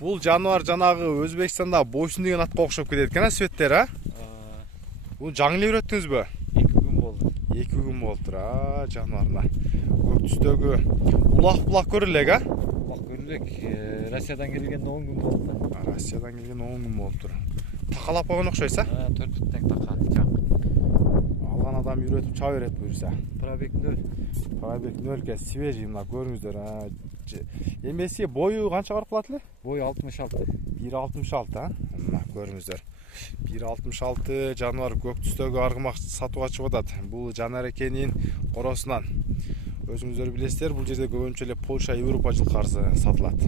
Бул жаныбар жанагы Өзбекстанда бойсун деген атка окшоп кетет экен, светтер, а? Бул жаңы эле үйрөттүңүзбү? 2 күн болду. 2 күн болуптур, жаныбарына. Көк түстөгү улак көрүлөк, а? Улак көрүлөк. Россиядан келгенде 10 күн болду. Россиядан келген 10 күн болуптур. Такалап койгон окшойсуз, а? 4 бүт тең така, жак. Алган адам үйрөтүп чаба берет буюрса. Пробег 0. Пробег 0 ке свежий, мына көрүңүздөр. Эмеси бою канча барып калат эле? Бою 66. 1.66, а? Мына көрүңүздөр. 1.66 жаныбар көк түстөгү аргымак сатууга чыгып атат. Бул Жанар экенин коросунан. Өзүңүздөр билесиздер, бул жерде көбүнчө эле Польша, Европа жылкарысы сатылат.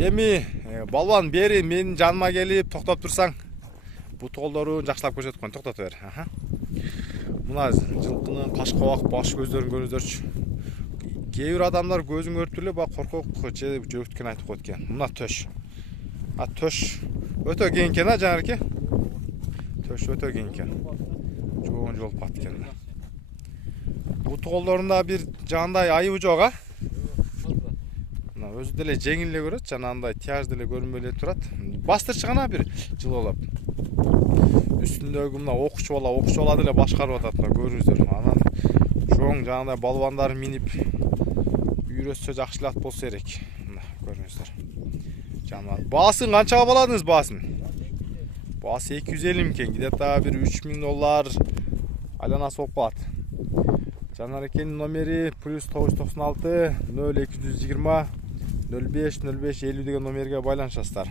Эми балбан бери менин жаныма келип токтоп турсаң, бу толдорун жакшылап көрсөтүп коюн, токтото бер. Мына жылкынын кашкабак баш көздөрүн көрүңүздөрчү. Кээ бир адамдар көзүн көрүп эле бак коркок же жөөктүкөн айтып коет экен. Мына төш. Төш өтө кең экен, Жанар эке. Төш өтө кең экен. Жоон жол пат экен. Бу толдорунда бир жандай айыбы жок, а? Мына өзү деле жеңил эле көрөт, жана андай тяж деле көрүнбөй эле турат. Бастырчы гана бир жылуулап. Үстүндөгү мына окуучу бала деле башкарып атат, мына көрүңүздөр. Анан жоң жанагындай балбандар минип үйрөтсө жакшылап болсо керек. Мына көрүңүздөр. Жанар. Баасын канчага баладыңыз баасын? Баасы 250 миң экен, где-то бир $3000 айланасы болуп калат. Жанар экенин номери +996 0220 05 05 50 деген номерге байланышасыздар.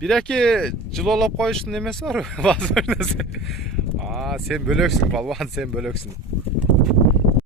Бир-эки жылоолоп коюштун эмеси барбы? Сен бөлөксүң, балбан, сен бөлөксүң.